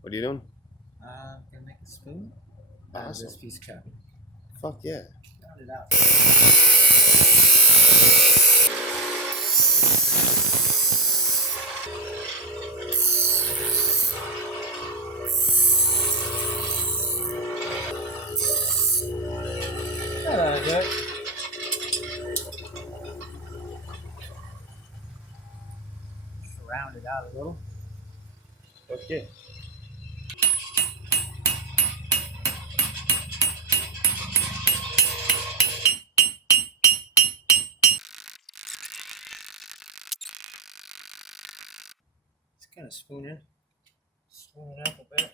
What are you doing? I'm gonna make a spoon out of Awesome. this piece of cup. Fuck yeah. Round it out. That'll do it. Just round it out a little. Okay. Just kind of spoon it up a bit.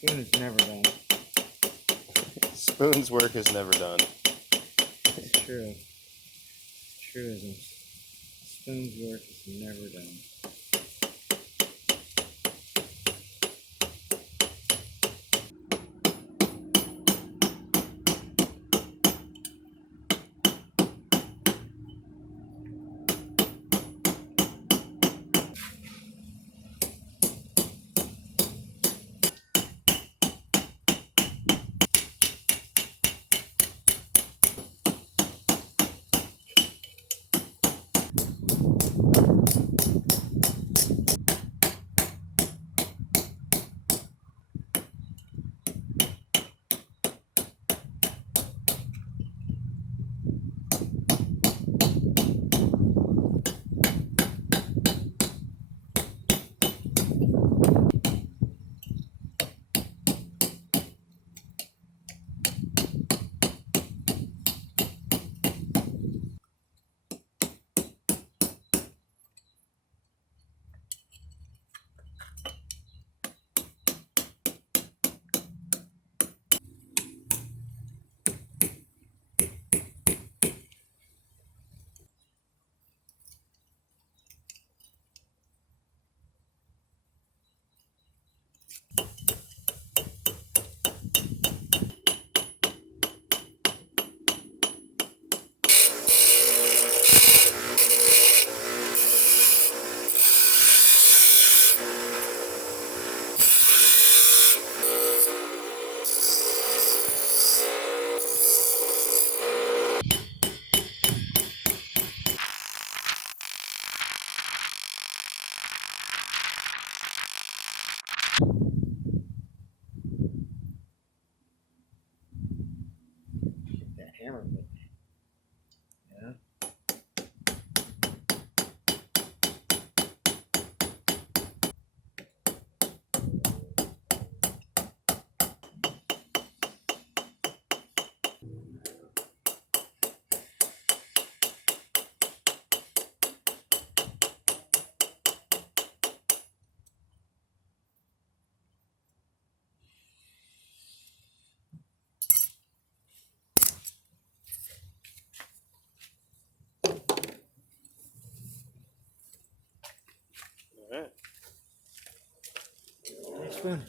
Spoon is never done. Spoon's work is never done. It's true. Truism. Spoon's work is never done. spoon.